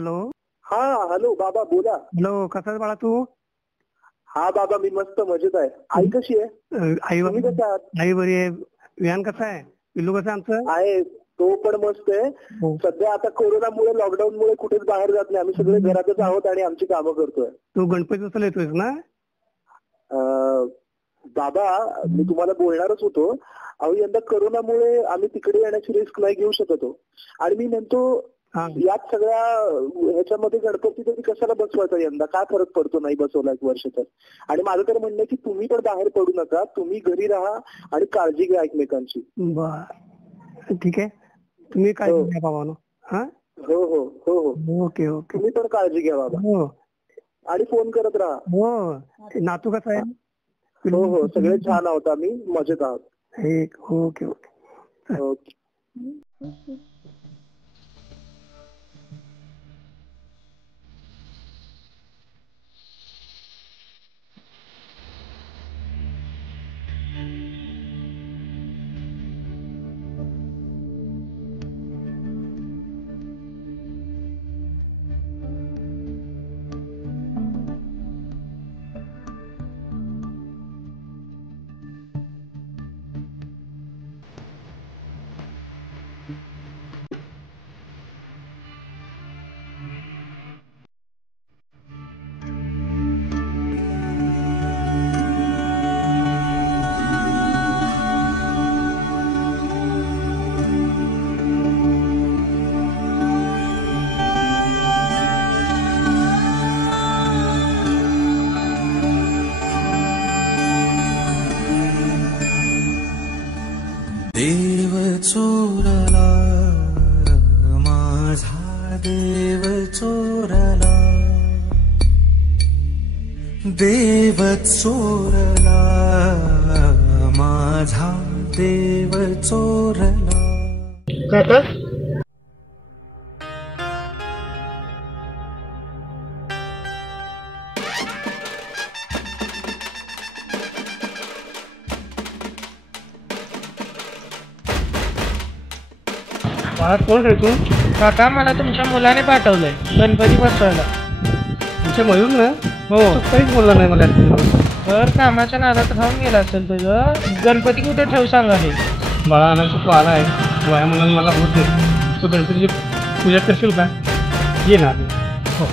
Hello. हा hello बाबा बोला. हॅलो, कसा आहे बाळा तू? हा बाबा मी मस्त मजेत आहे. आई कशी आहे? आई तुम्ही कसे आहात? आई बरी आहे. विहान कसा आहे? पिल्लू कसं आमचं आहे? तो पण मस्त आहे. सध्या आता कोरोनामुळे लॉकडाऊनमुळे कुठेच बाहेर जात नाही. आम्ही सगळे घरातच आहोत आणि आमची कामं करतोय. तू गणपती उत्सवाला येतोयस ना? बाबा मी तुम्हाला बोलणारच होतो. अहो यंदा कोरोनामुळे आम्ही तिकडे येण्याची रिस्क नाही घेऊ शकतो आणि मी म्हणतो यात सगळ्या ह्याच्यामध्ये गणपती तरी कशाला बसवायचा यंदा? काय फरक पडतो नाही बसवला एक वर्ष तर? आणि माझं तर म्हणणं आहे की तुम्ही पण बाहेर पडू नका, तुम्ही घरी राहा आणि काळजी घ्या एकमेकांची. बर ठीक आहे. तुम्ही काळजी घ्या बाबांनो. हा हो हो हो हो ओके ओके. तुम्ही पण काळजी घ्या बाबा. हो आणि फोन करत राहा. हो. नातू कसा आहे? हो हो सगळे छान आहोत, आम्ही मजेत आहोत. Okay okay okay. देव चोरला माझा देव चोरला, देव चोरला माझा देव चोरला. काका कोण रे तू? काका मला तुमच्या मुलाने पाठवलंय गणपती बसवायला. तुमच्या मयूर ना? हो. काहीच बोलला नाही मला. तर कामाच्या नादात राहून गेला असेल तुझं. गणपती कुठे ठेव सांगा हे. बाळा आणायचं तू आला आहे. वया मुलांना मला होत नाही. तू गणपतीची पूजा करशील का? ये ना. हो.